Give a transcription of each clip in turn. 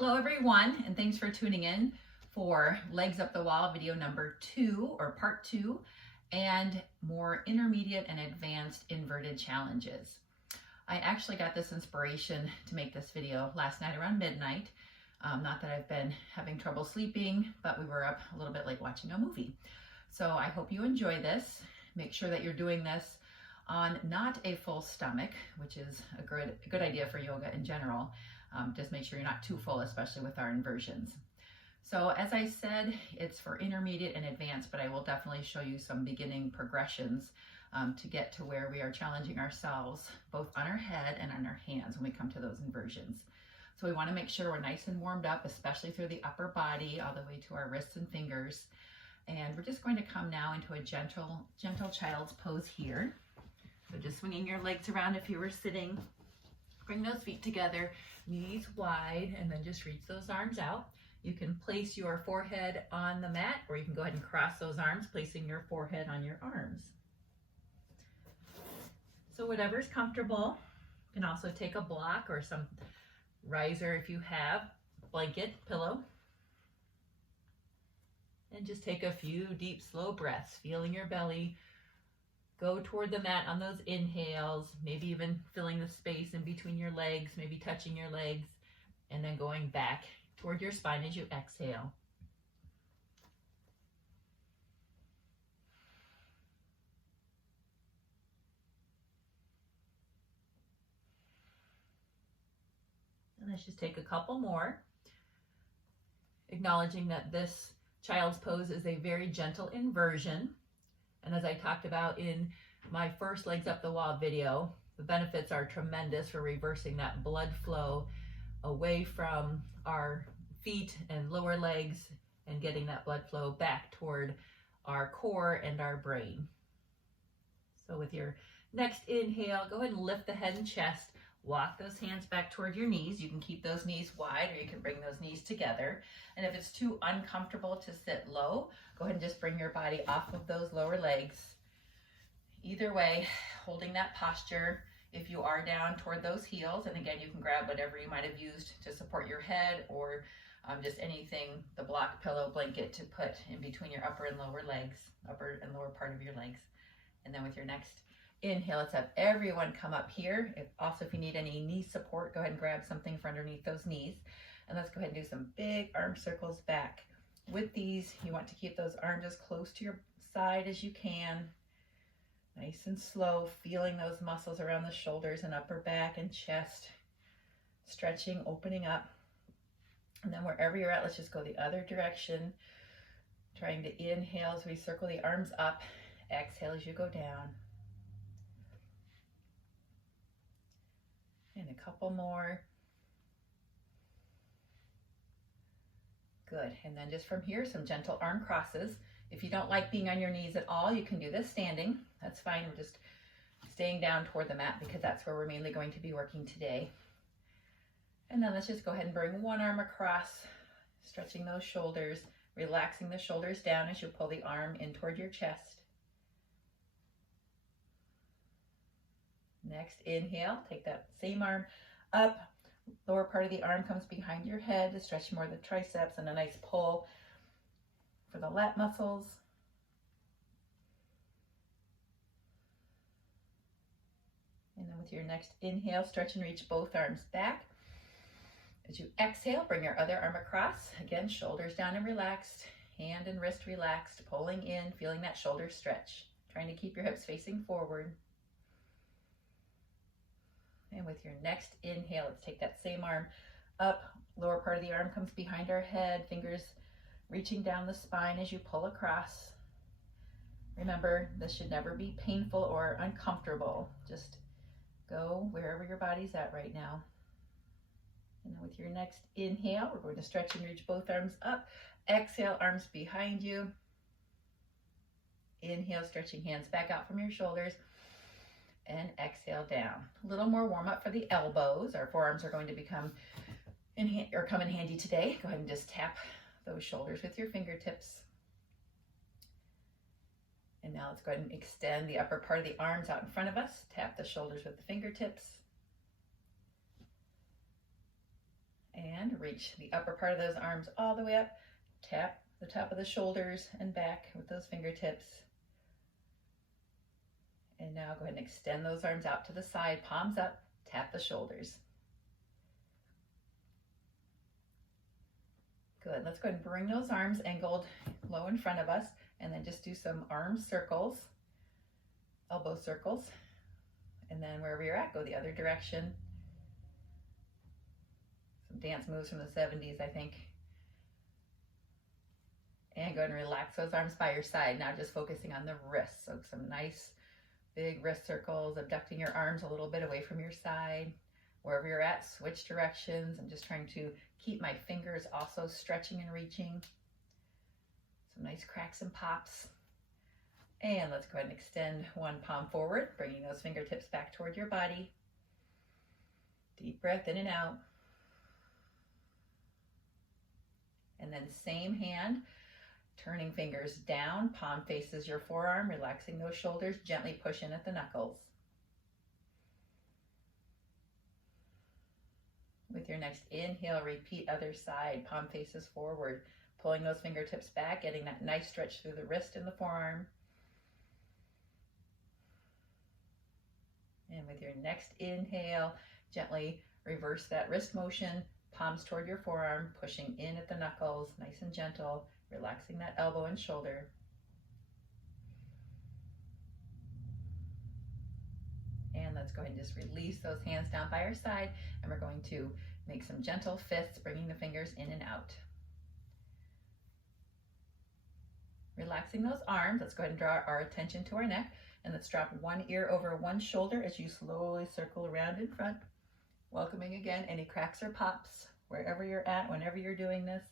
Hello everyone, and thanks for tuning in for Legs Up the Wall video number 2 or part 2 and more intermediate and advanced inverted challenges. I actually got this inspiration to make this video last night around midnight. Not that I've been having trouble sleeping, but we were up a little bit like watching a movie. So I hope you enjoy this. Make sure that you're doing this on not a full stomach, which is a good idea for yoga in general. Just make sure you're not too full, especially with our inversions. So as I said, it's for intermediate and advanced, but I will definitely show you some beginning progressions to get to where we are challenging ourselves, both on our head and on our hands when we come to those inversions. So we want to make sure we're nice and warmed up, especially through the upper body, all the way to our wrists and fingers. And we're just going to come now into a gentle child's pose here. So just swinging your legs around if you were sitting. Bring those feet together, knees wide, and then just reach those arms out. You can place your forehead on the mat, or you can go ahead and cross those arms, placing your forehead on your arms. So whatever's comfortable. You can also take a block or some riser if you have, blanket, pillow. And just take a few deep, slow breaths, feeling your belly go toward the mat on those inhales, maybe even filling the space in between your legs, maybe touching your legs, and then going back toward your spine as you exhale. And let's just take a couple more, acknowledging that this child's pose is a very gentle inversion. And as I talked about in my first Legs Up the Wall video, the benefits are tremendous for reversing that blood flow away from our feet and lower legs and getting that blood flow back toward our core and our brain. So with your next inhale, go ahead and lift the head and chest. Walk those hands back toward your knees. You can keep those knees wide, or you can bring those knees together. And if it's too uncomfortable to sit low, go ahead and just bring your body off of those lower legs. Either way, holding that posture. If you are down toward those heels, and again, you can grab whatever you might have used to support your head, or just anything, the block, pillow, blanket to put in between your upper and lower legs, upper and lower part of your legs. And then with your next inhale, let's have everyone come up here. If you need any knee support, go ahead and grab something for underneath those knees. And let's go ahead and do some big arm circles back. With these, you want to keep those arms as close to your side as you can. Nice and slow, feeling those muscles around the shoulders and upper back and chest. Stretching, opening up. And then wherever you're at, let's just go the other direction. Trying to inhale as we circle the arms up. Exhale as you go down. And a couple more. Good. And then just from here, some gentle arm crosses. If you don't like being on your knees at all, you can do this standing. That's fine. We're just staying down toward the mat because that's where we're mainly going to be working today. And then let's just go ahead and bring one arm across, stretching those shoulders, relaxing the shoulders down as you pull the arm in toward your chest. Next inhale, take that same arm up. Lower part of the arm comes behind your head to stretch more of the triceps, and a nice pull for the lat muscles. And then with your next inhale, stretch and reach both arms back. As you exhale, bring your other arm across. Again, shoulders down and relaxed, hand and wrist relaxed, pulling in, feeling that shoulder stretch. Trying to keep your hips facing forward. And with your next inhale, let's take that same arm up. Lower part of the arm comes behind our head, fingers reaching down the spine as you pull across. Remember, this should never be painful or uncomfortable. Just go wherever your body's at right now. And then with your next inhale, we're going to stretch and reach both arms up. Exhale, arms behind you. Inhale, stretching hands back out from your shoulders. And exhale down. A little more warm up for the elbows. Our forearms are going to come in handy today. Go ahead and just tap those shoulders with your fingertips. And now let's go ahead and extend the upper part of the arms out in front of us. Tap the shoulders with the fingertips. And reach the upper part of those arms all the way up. Tap the top of the shoulders and back with those fingertips. And now go ahead and extend those arms out to the side, palms up, tap the shoulders. Good, let's go ahead and bring those arms angled low in front of us, and then just do some arm circles, elbow circles, and then wherever you're at, go the other direction. Some dance moves from the 70s, I think. And go ahead and relax those arms by your side, now just focusing on the wrists. So some nice big wrist circles, abducting your arms a little bit away from your side. Wherever you're at, switch directions. I'm just trying to keep my fingers also stretching and reaching. Some nice cracks and pops. And let's go ahead and extend one palm forward, bringing those fingertips back toward your body. Deep breath in and out. And then same hand, turning fingers down, palm faces your forearm, relaxing those shoulders, gently push in at the knuckles. With your next inhale, repeat other side, palm faces forward, pulling those fingertips back, getting that nice stretch through the wrist and the forearm. And with your next inhale, gently reverse that wrist motion, palms toward your forearm, pushing in at the knuckles, nice and gentle, relaxing that elbow and shoulder. And let's go ahead and just release those hands down by our side, and we're going to make some gentle fists, bringing the fingers in and out. Relaxing those arms, let's go ahead and draw our attention to our neck, and let's drop one ear over one shoulder as you slowly circle around in front, welcoming again any cracks or pops wherever you're at, whenever you're doing this.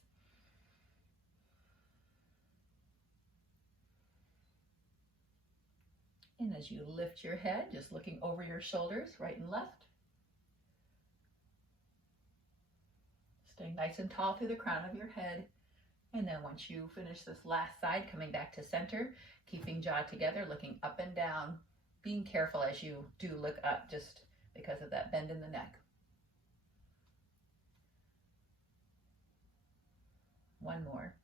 And as you lift your head, just looking over your shoulders, right and left. Staying nice and tall through the crown of your head. And then once you finish this last side, coming back to center, keeping jaw together, looking up and down, being careful as you do look up just because of that bend in the neck. One more.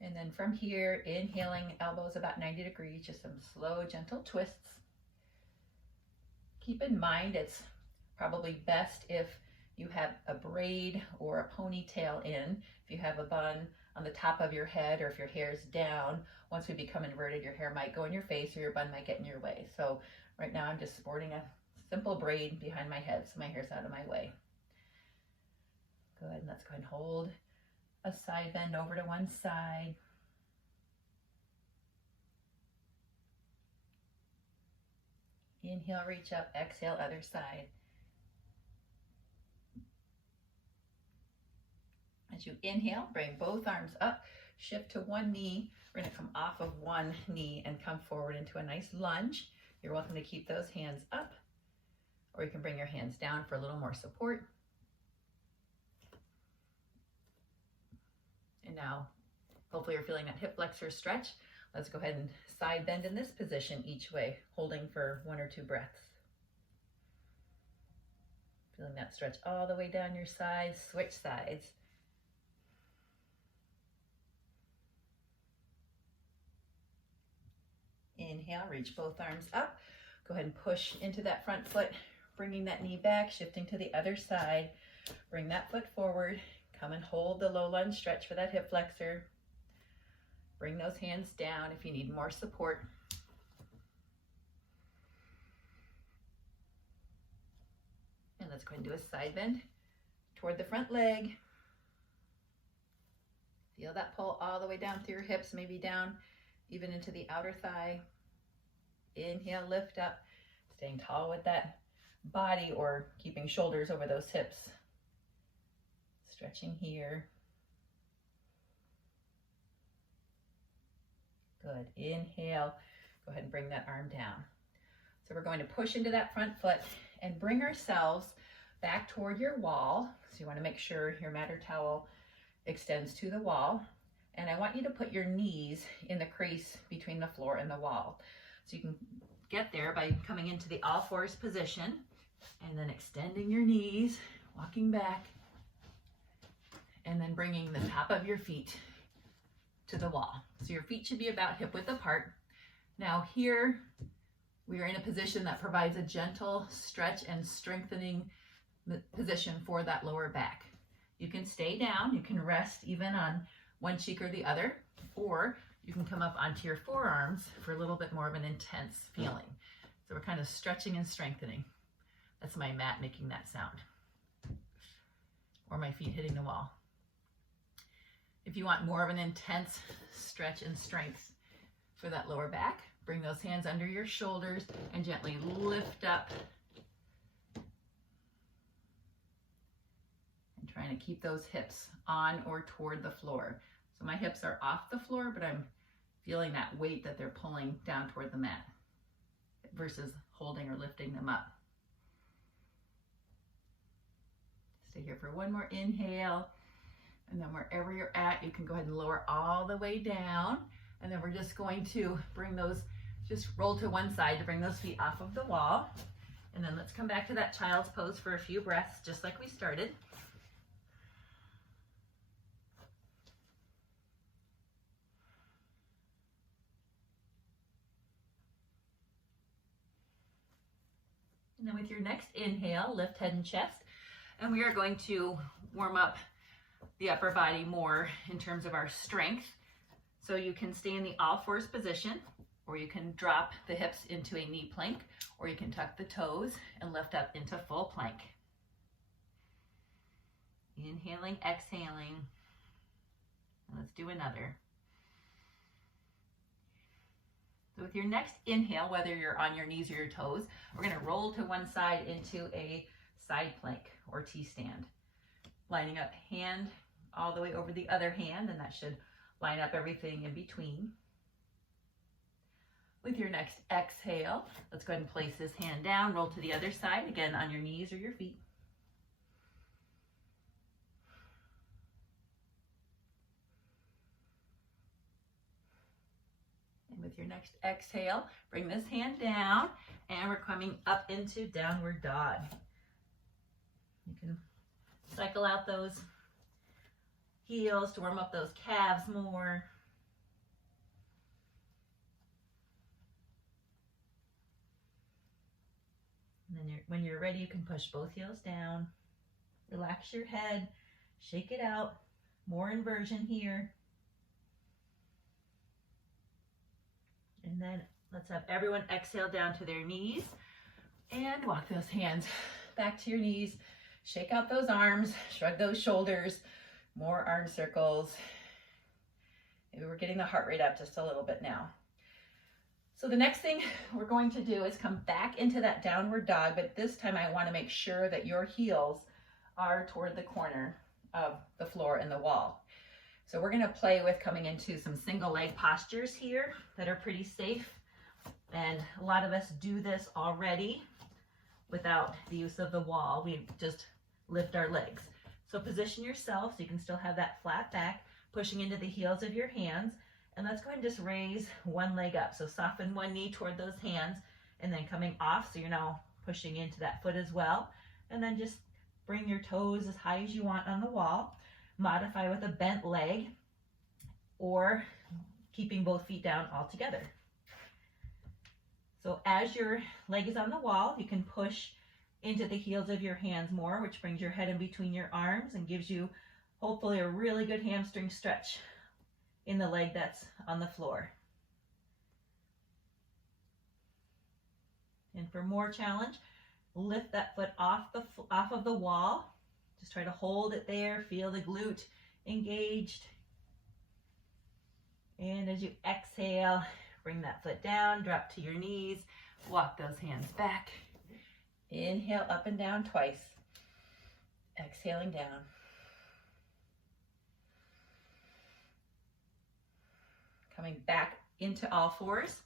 And then from here, inhaling, elbows about 90 degrees, just some slow, gentle twists. Keep in mind, it's probably best if you have a braid or a ponytail in. If you have a bun on the top of your head, or if your hair's down, once we become inverted, your hair might go in your face or your bun might get in your way. So right now I'm just sporting a simple braid behind my head so my hair's out of my way. Good, let's go ahead and hold a side bend over to one side. Inhale, reach up, exhale, other side. As you inhale, bring both arms up, shift to one knee. We're going to come off of one knee and come forward into a nice lunge. You're welcome to keep those hands up, or you can bring your hands down for a little more support. And now, hopefully you're feeling that hip flexor stretch. Let's go ahead and side bend in this position each way, holding for 1 or 2 breaths. Feeling that stretch all the way down your sides, switch sides. Inhale, reach both arms up. Go ahead and push into that front foot, bringing that knee back, shifting to the other side. Bring that foot forward. Come and hold the low lunge stretch for that hip flexor. Bring those hands down if you need more support. And let's go ahead and do a side bend toward the front leg. Feel that pull all the way down through your hips, maybe down even into the outer thigh. Inhale, lift up, staying tall with that body or keeping shoulders over those hips. Stretching here. Good. Inhale. Go ahead and bring that arm down. So we're going to push into that front foot and bring ourselves back toward your wall. So you want to make sure your mat or towel extends to the wall. And I want you to put your knees in the crease between the floor and the wall. So you can get there by coming into the all fours position and then extending your knees, walking back, and then bringing the top of your feet to the wall. So your feet should be about hip width apart. Now here, we are in a position that provides a gentle stretch and strengthening position for that lower back. You can stay down, you can rest even on one cheek or the other, or you can come up onto your forearms for a little bit more of an intense feeling. So we're kind of stretching and strengthening. That's my mat making that sound, or my feet hitting the wall. If you want more of an intense stretch and strength for that lower back, bring those hands under your shoulders and gently lift up. And trying to keep those hips on or toward the floor. So my hips are off the floor, but I'm feeling that weight that they're pulling down toward the mat versus holding or lifting them up. Stay here for one more inhale. And then wherever you're at, you can go ahead and lower all the way down. And then we're just going to bring those, just roll to one side to bring those feet off of the wall. And then let's come back to that child's pose for a few breaths, just like we started. And then with your next inhale, lift head and chest. And we are going to warm up the upper body more in terms of our strength. So you can stay in the all fours position, or you can drop the hips into a knee plank, or you can tuck the toes and lift up into full plank. Inhaling, exhaling. And let's do another. So with your next inhale, whether you're on your knees or your toes, we're going to roll to one side into a side plank or T-stand. Lining up hand all the way over the other hand, and that should line up everything in between. With your next exhale, let's go ahead and place this hand down, roll to the other side, again on your knees or your feet. And with your next exhale, bring this hand down, and we're coming up into downward dog. You can cycle out those heels to warm up those calves more. And then when you're ready, you can push both heels down. Relax your head, shake it out. More inversion here. And then let's have everyone exhale down to their knees and walk those hands back to your knees. Shake out those arms, shrug those shoulders, more arm circles. Maybe we're getting the heart rate up just a little bit now. So the next thing we're going to do is come back into that downward dog, but this time I want to make sure that your heels are toward the corner of the floor and the wall. So we're going to play with coming into some single leg postures here that are pretty safe. And a lot of us do this already without the use of the wall. We just lift our legs. So position yourself so you can still have that flat back, pushing into the heels of your hands. And let's go ahead and just raise one leg up. So soften one knee toward those hands and then coming off. So you're now pushing into that foot as well. And then just bring your toes as high as you want on the wall. Modify with a bent leg or keeping both feet down all together. So as your leg is on the wall, you can push into the heels of your hands more, which brings your head in between your arms and gives you hopefully a really good hamstring stretch in the leg that's on the floor. And for more challenge, lift that foot off of the wall. Just try to hold it there, feel the glute engaged. And as you exhale, bring that foot down, drop to your knees, walk those hands back. Inhale up and down twice. Exhaling down. Coming back into all fours.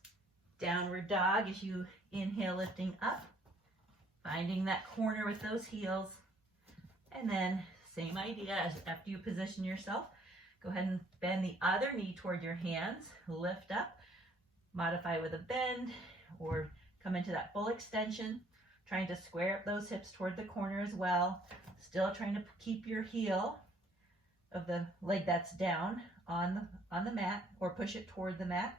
Downward dog as you inhale, lifting up. Finding that corner with those heels. And then same idea as after you position yourself, go ahead and bend the other knee toward your hands, lift up, modify with a bend or come into that full extension. trying to square up those hips toward the corner as well. Still trying to keep your heel of the leg that's down on the mat, or push it toward the mat.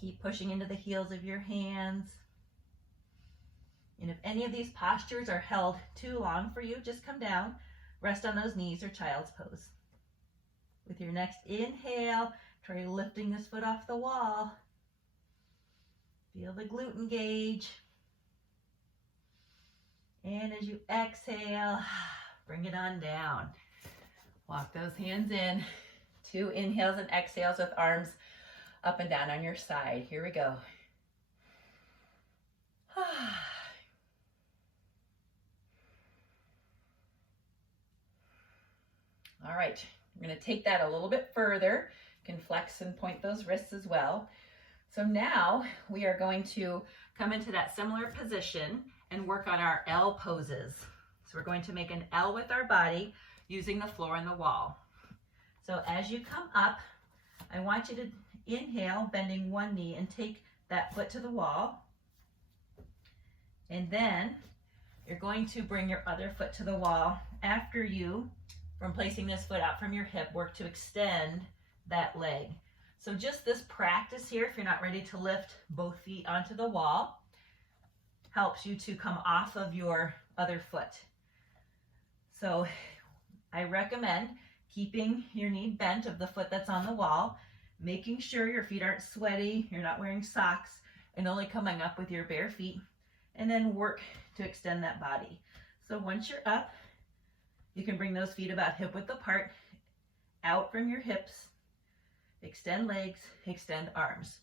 Keep pushing into the heels of your hands. And if any of these postures are held too long for you, just come down, rest on those knees or child's pose. With your next inhale, try lifting this foot off the wall. Feel the glute engage. And as you exhale, bring it on down. Walk those hands in. 2 inhales and exhales with arms up and down on your side. Here we go. All right, we're going to take that a little bit further. You can flex and point those wrists as well. So now we are going to come into that similar position and work on our L poses. So we're going to make an L with our body using the floor and the wall. So as you come up, I want you to inhale, bending one knee, and take that foot to the wall. And then you're going to bring your other foot to the wall. After you, from placing this foot out from your hip, work to extend that leg. So just this practice here, if you're not ready to lift both feet onto the wall, helps you to come off of your other foot. So I recommend keeping your knee bent of the foot that's on the wall, making sure your feet aren't sweaty, you're not wearing socks, and only coming up with your bare feet, and then work to extend that body. So once you're up, you can bring those feet about hip width apart, out from your hips, extend legs, extend arms.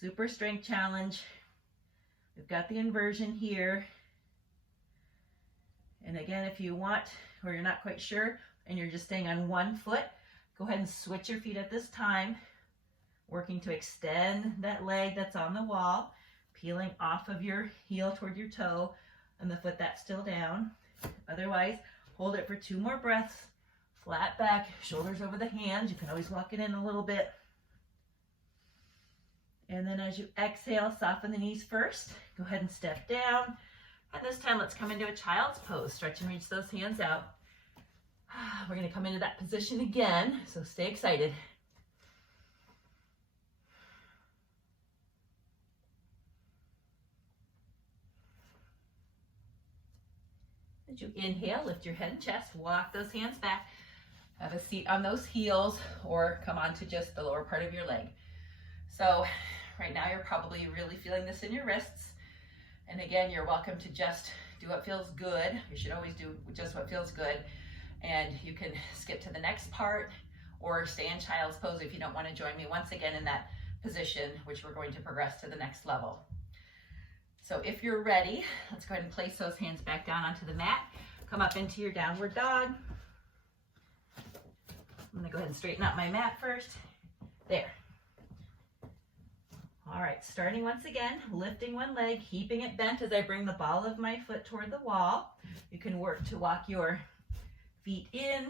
Super strength challenge. We've got the inversion here. And again, if you want, or you're not quite sure, and you're just staying on one foot, go ahead and switch your feet at this time, working to extend that leg that's on the wall, peeling off of your heel toward your toe, and the foot that's still down. Otherwise, hold it for 2 more breaths. Flat back, shoulders over the hands. You can always walk it in a little bit. And then as you exhale, soften the knees first. Go ahead and step down. And this time, let's come into a child's pose. Stretch and reach those hands out. We're going to come into that position again, so stay excited. As you inhale, lift your head and chest, walk those hands back. Have a seat on those heels, or come onto just the lower part of your leg. So right now you're probably really feeling this in your wrists. And again, you're welcome to just do what feels good. You should always do just what feels good. And you can skip to the next part or stay in child's pose if you don't want to join me once again in that position, which we're going to progress to the next level. So if you're ready, let's go ahead and place those hands back down onto the mat. Come up into your downward dog. I'm gonna go ahead and straighten out my mat first. There. All right, starting once again, lifting one leg, keeping it bent as I bring the ball of my foot toward the wall. You can work to walk your feet in,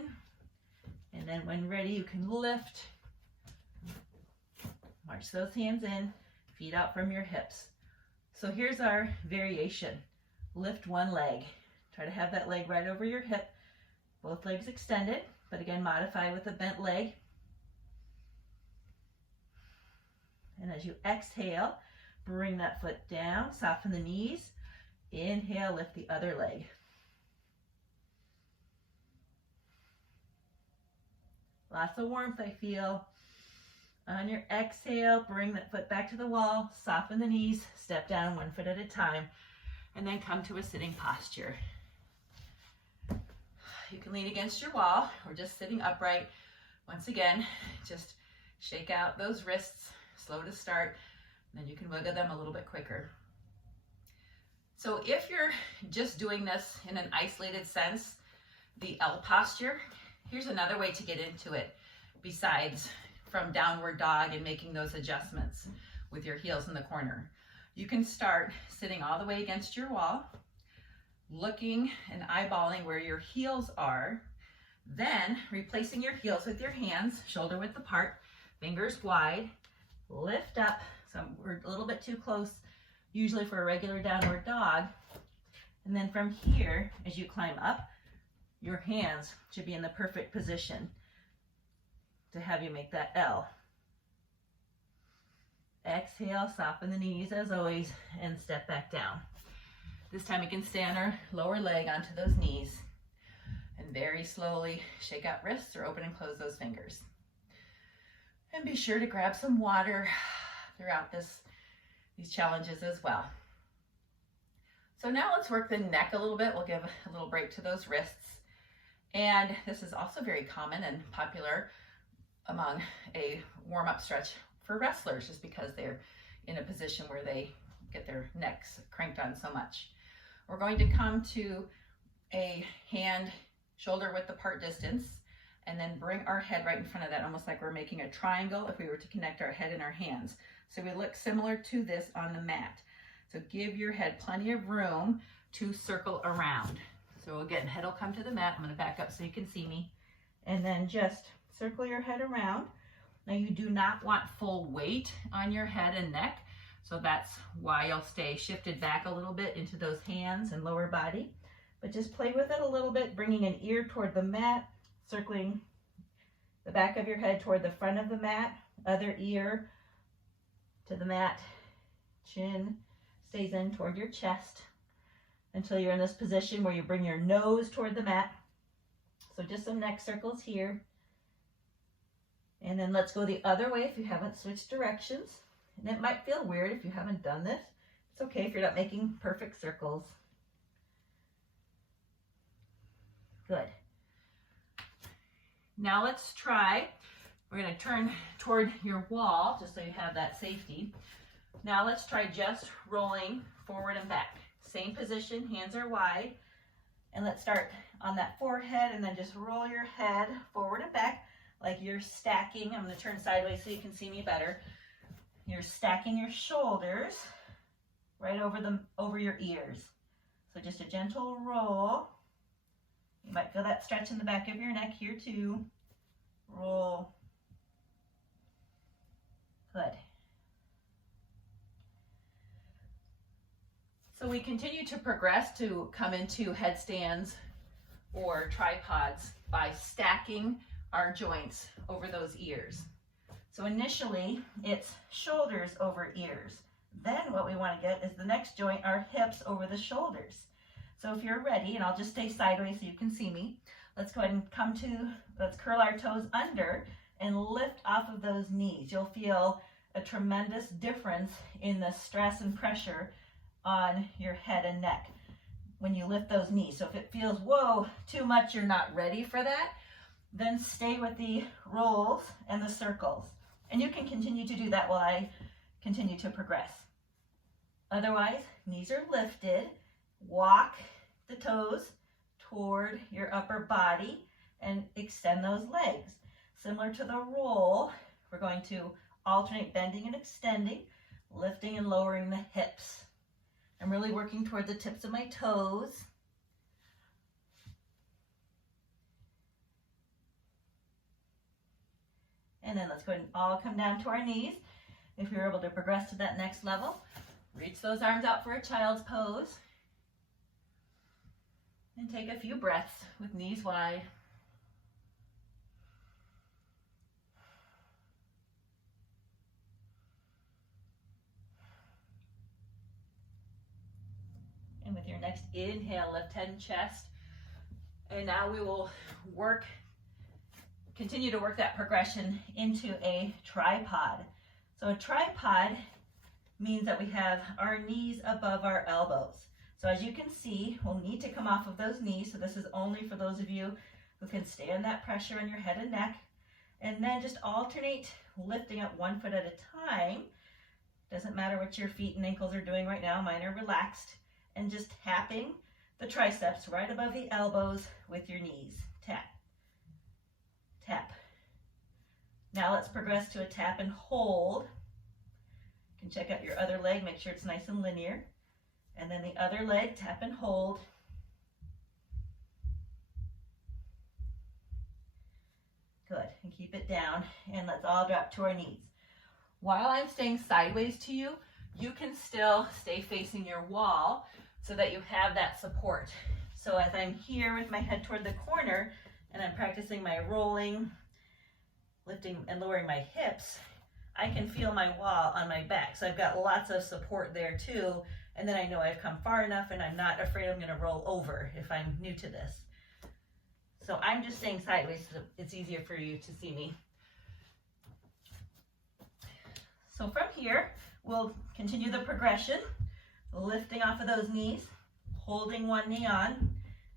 and then when ready, you can lift. March those hands in, feet out from your hips. So here's our variation. Lift one leg. Try to have that leg right over your hip, both legs extended, but again, modify with a bent leg. And as you exhale, bring that foot down, soften the knees. Inhale, lift the other leg. Lots of warmth, I feel. On your exhale, bring that foot back to the wall, soften the knees, step down 1 foot at a time, and then come to a sitting posture. You can lean against your wall or just sitting upright. Once again, just shake out those wrists, slow to start, and then you can wiggle them a little bit quicker. So if you're just doing this in an isolated sense, the L posture, here's another way to get into it besides from downward dog and making those adjustments with your heels in the corner. You can start sitting all the way against your wall, looking and eyeballing where your heels are, then replacing your heels with your hands, shoulder width apart, fingers wide, lift up. So we're a little bit too close usually for a regular downward dog. And then from here, as you climb up, your hands should be in the perfect position to have you make that L. Exhale, soften the knees as always, and step back down. This time we can stand our lower leg onto those knees and very slowly shake out wrists or open and close those fingers. And be sure to grab some water throughout these challenges as well. So now let's work the neck a little bit. We'll give a little break to those wrists. And this is also very common and popular among a warm-up stretch for wrestlers, just because they're in a position where they get their necks cranked on so much. We're going to come to a hand shoulder width apart distance, and then bring our head right in front of that, almost like we're making a triangle if we were to connect our head and our hands. So we look similar to this on the mat. So give your head plenty of room to circle around. So again, head will come to the mat. I'm going to back up so you can see me. And then just circle your head around. Now you do not want full weight on your head and neck, so that's why you'll stay shifted back a little bit into those hands and lower body. But just play with it a little bit, bringing an ear toward the mat, circling the back of your head toward the front of the mat, other ear to the mat, chin stays in toward your chest until you're in this position where you bring your nose toward the mat. So just some neck circles here. And then let's go the other way if you haven't switched directions. And it might feel weird if you haven't done this. It's okay if you're not making perfect circles. Good. Now let's try, we're going to turn toward your wall just so you have that safety. Now let's try just rolling forward and back. Same position, hands are wide. And let's start on that forehead and then just roll your head forward and back like you're stacking. I'm going to turn sideways so you can see me better. You're stacking your shoulders right over your ears. So just a gentle roll. You might feel that stretch in the back of your neck here too. Roll. Good. So we continue to progress to come into headstands or tripods by stacking our joints over those ears. So initially it's shoulders over ears. Then what we want to get is the next joint, our hips over the shoulders. So if you're ready, and I'll just stay sideways so you can see me, let's go ahead and let's curl our toes under and lift off of those knees. You'll feel a tremendous difference in the stress and pressure on your head and neck when you lift those knees. So if it feels, whoa, too much, you're not ready for that, then stay with the rolls and the circles. And you can continue to do that while I continue to progress. Otherwise, knees are lifted. Walk the toes toward your upper body and extend those legs. Similar to the roll, we're going to alternate bending and extending, lifting and lowering the hips. I'm really working toward the tips of my toes. And then let's go ahead and all come down to our knees. If you're able to progress to that next level, reach those arms out for a child's pose. And take a few breaths with knees wide. And with your next inhale, lift head and chest. And now we will continue to work that progression into a tripod. So a tripod means that we have our knees above our elbows. So as you can see, we'll need to come off of those knees. So this is only for those of you who can stand that pressure on your head and neck. And then just alternate lifting up 1 foot at a time. Doesn't matter what your feet and ankles are doing right now. Mine are relaxed. And just tapping the triceps right above the elbows with your knees. Tap. Tap. Now let's progress to a tap and hold. You can check out your other leg. Make sure it's nice and linear. And then the other leg, tap and hold. Good, and keep it down. And let's all drop to our knees. While I'm staying sideways to you, you can still stay facing your wall so that you have that support. So as I'm here with my head toward the corner and I'm practicing my rolling, lifting and lowering my hips, I can feel my wall on my back. So I've got lots of support there too. And then I know I've come far enough and I'm not afraid I'm gonna roll over if I'm new to this. So I'm just staying sideways so it's easier for you to see me. So from here, we'll continue the progression, lifting off of those knees, holding one knee on,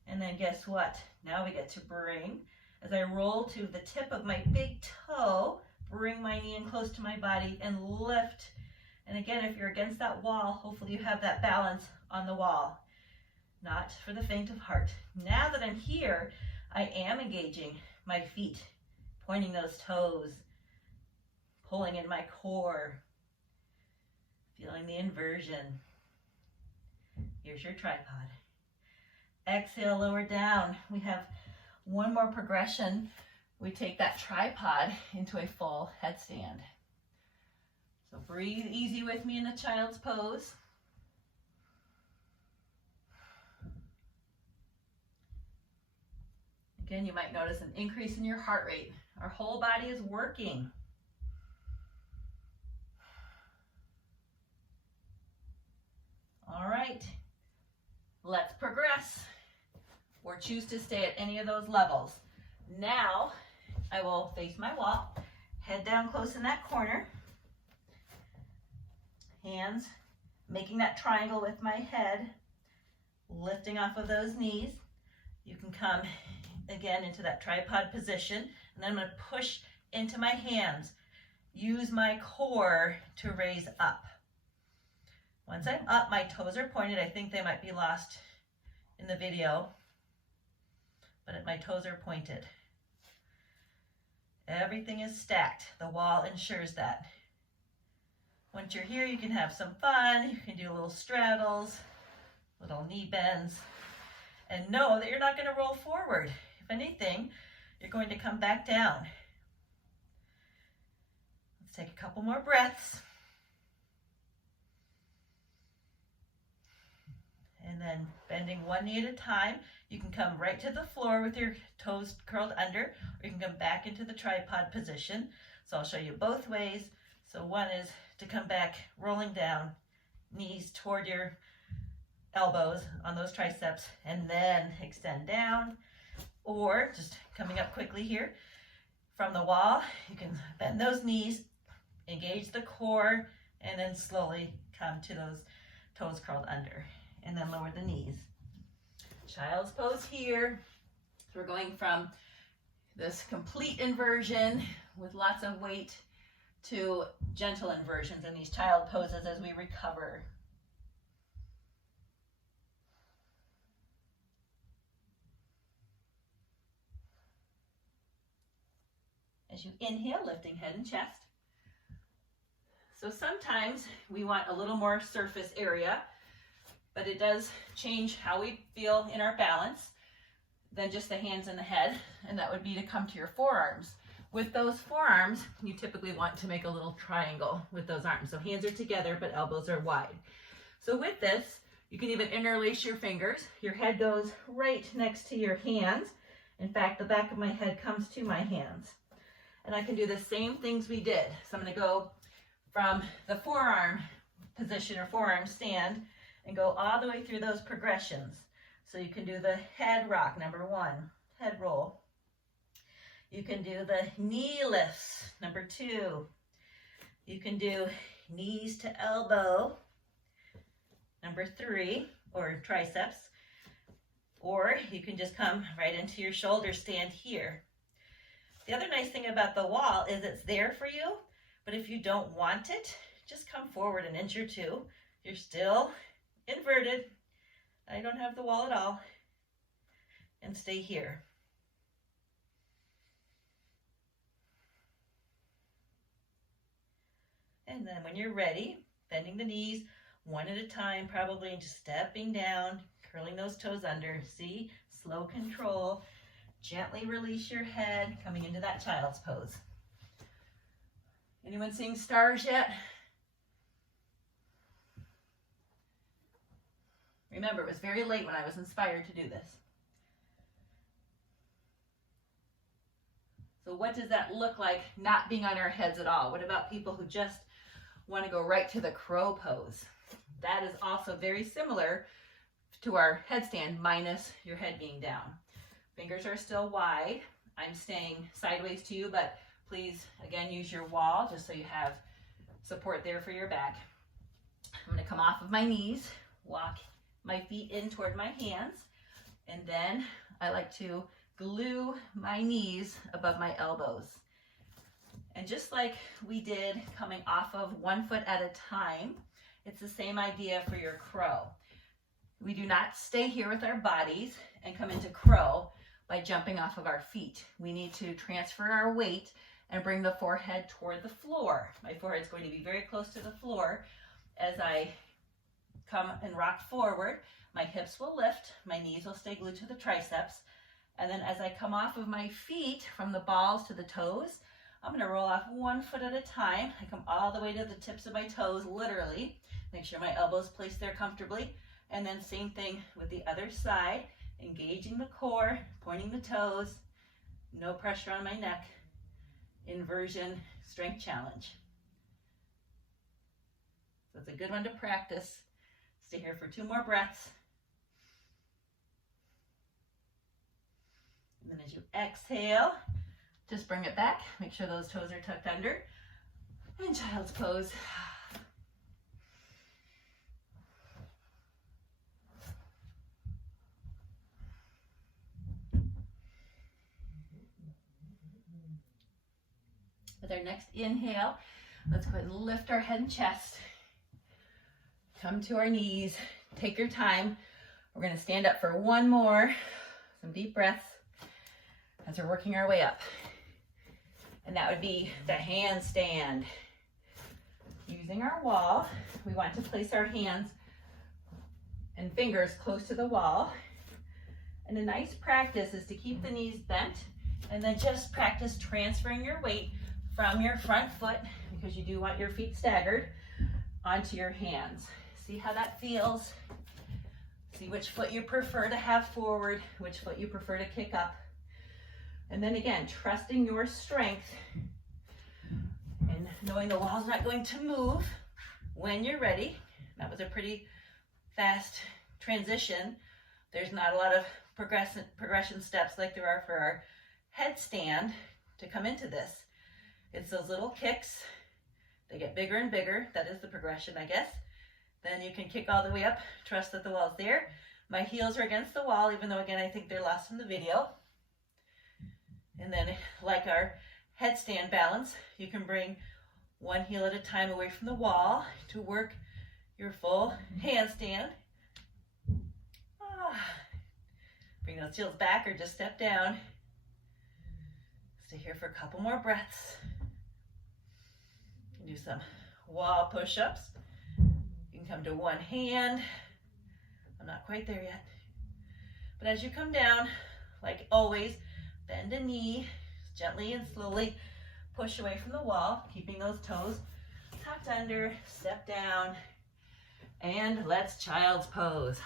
and then guess what? Now we get to bring, as I roll to the tip of my big toe, bring my knee in close to my body and lift. And again, if you're against that wall, hopefully you have that balance on the wall. Not for the faint of heart. Now that I'm here, I am engaging my feet, pointing those toes, pulling in my core, feeling the inversion. Here's your tripod. Exhale, lower down. We have one more progression. We take that tripod into a full headstand. So breathe easy with me in the child's pose. Again, you might notice an increase in your heart rate. Our whole body is working. All right, let's progress or choose to stay at any of those levels. Now, I will face my wall, head down close in that corner, hands making that triangle with my head, lifting off of those knees. You can come again into that tripod position, and then I'm going to push into my hands. Use my core to raise up. Once I'm up, my toes are pointed. I think they might be lost in the video, but my toes are pointed. Everything is stacked. The wall ensures that. Once you're here, you can have some fun. You can do little straddles, little knee bends, and know that you're not going to roll forward. If anything, you're going to come back down. Let's take a couple more breaths. And then bending one knee at a time, you can come right to the floor with your toes curled under, or you can come back into the tripod position. So I'll show you both ways. So one is to come back, rolling down, knees toward your elbows on those triceps, and then extend down. Or just coming up quickly here from the wall, you can bend those knees, engage the core, and then slowly come to those toes curled under. And then lower the knees. Child's pose here. So we're going from this complete inversion with lots of weight to gentle inversions in these child poses as we recover. As you inhale, lifting head and chest. So sometimes we want a little more surface area, but it does change how we feel in our balance than just the hands and the head, and that would be to come to your forearms. With those forearms, you typically want to make a little triangle with those arms. So hands are together, but elbows are wide. So with this, you can even interlace your fingers. Your head goes right next to your hands. In fact, the back of my head comes to my hands. And I can do the same things we did. So I'm going to go from the forearm position or forearm stand and go all the way through those progressions. So you can do the head rock, number one, head roll. You can do the knee lifts, number two. You can do knees to elbow, number three, or triceps. Or you can just come right into your shoulder stand here. The other nice thing about the wall is it's there for you, but if you don't want it, just come forward an inch or two. You're still inverted. I don't have the wall at all. And stay here. And then when you're ready, bending the knees one at a time, probably, and just stepping down, curling those toes under. See, slow control. Gently release your head, coming into that child's pose. Anyone seeing stars yet? Remember, it was very late when I was inspired to do this. So what does that look like not being on our heads at all? What about people who just want to go right to the crow pose? That is also very similar to our headstand minus your head being down. Fingers are still wide. I'm staying sideways to you, but please, again, use your wall just so you have support there for your back. I'm going to come off of my knees, walk my feet in toward my hands, and then I like to glue my knees above my elbows. And just like we did coming off of 1 foot at a time, it's the same idea for your crow. We do not stay here with our bodies and come into crow by jumping off of our feet. We need to transfer our weight and bring the forehead toward the floor. My forehead is going to be very close to the floor. As I come and rock forward, my hips will lift, my knees will stay glued to the triceps, and then as I come off of my feet from the balls to the toes, I'm going to roll off 1 foot at a time. I come all the way to the tips of my toes, literally. Make sure my elbows placed there comfortably. And then same thing with the other side, engaging the core, pointing the toes, no pressure on my neck. Inversion strength challenge. So it's a good one to practice. Stay here for 2 more breaths. And then as you exhale, just bring it back. Make sure those toes are tucked under. And child's pose. With our next inhale, let's go ahead and lift our head and chest. Come to our knees. Take your time. We're going to stand up for 1 more. Some deep breaths as we're working our way up. And that would be the handstand. Using our wall, we want to place our hands and fingers close to the wall. And a nice practice is to keep the knees bent and then just practice transferring your weight from your front foot, because you do want your feet staggered, onto your hands. See how that feels. See which foot you prefer to have forward, which foot you prefer to kick up. And then again, trusting your strength and knowing the wall's not going to move when you're ready. That was a pretty fast transition. There's not a lot of progression steps like there are for our headstand to come into this. It's those little kicks. They get bigger and bigger. That is the progression, I guess. Then you can kick all the way up. Trust that the wall's there. My heels are against the wall, even though, again, I think they're lost in the video. And then, like our headstand balance, you can bring 1 heel at a time away from the wall to work your full handstand. Bring those heels back or just step down. Stay here for a couple more breaths. Do some wall push-ups. You can come to 1 hand. I'm not quite there yet. But as you come down, like always, bend a knee, gently and slowly push away from the wall, keeping those toes tucked under, step down, and let's child's pose.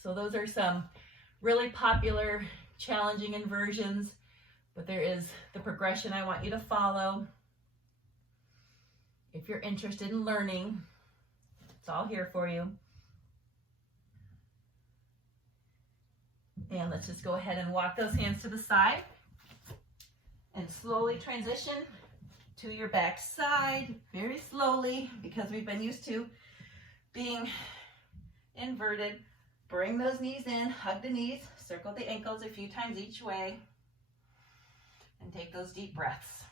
So those are some really popular, challenging inversions. But there is the progression I want you to follow. If you're interested in learning, it's all here for you. And let's just go ahead and walk those hands to the side and slowly transition to your back side, very slowly, because we've been used to being inverted. Bring those knees in, hug the knees, circle the ankles a few times each way. And take those deep breaths.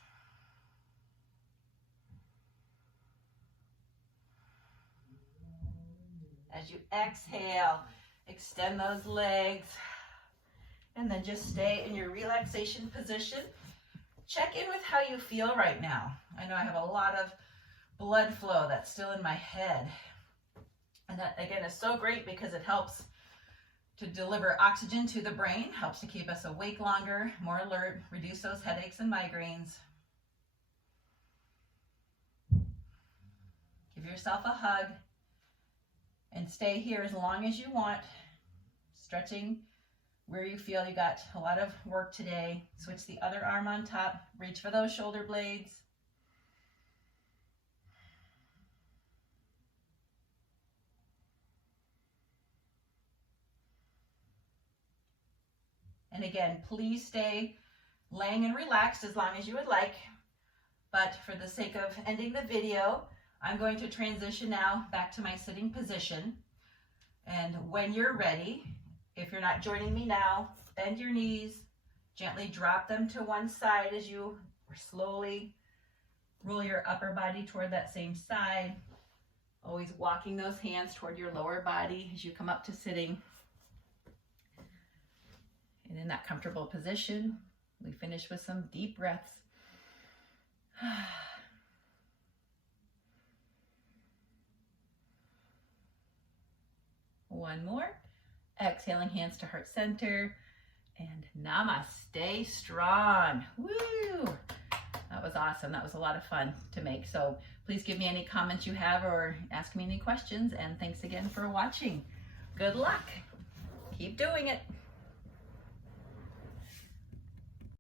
As you exhale, extend those legs. And then just stay in your relaxation position. Check in with how you feel right now. I know I have a lot of blood flow that's still in my head. And that, again, is so great because it helps to deliver oxygen to the brain, helps to keep us awake longer, more alert, reduce those headaches and migraines. Give yourself a hug. And stay here as long as you want, stretching where you feel you got a lot of work today. Switch the other arm on top, reach for those shoulder blades. And again, please stay laying and relaxed as long as you would like. But for the sake of ending the video, I'm going to transition now back to my sitting position. And when you're ready, if you're not joining me now, bend your knees, gently drop them to one side as you slowly roll your upper body toward that same side. Always walking those hands toward your lower body as you come up to sitting. And in that comfortable position, we finish with some deep breaths. One more. Exhaling, hands to heart center. And namaste strong. Woo! That was awesome. That was a lot of fun to make. So please give me any comments you have or ask me any questions. And thanks again for watching. Good luck. Keep doing it.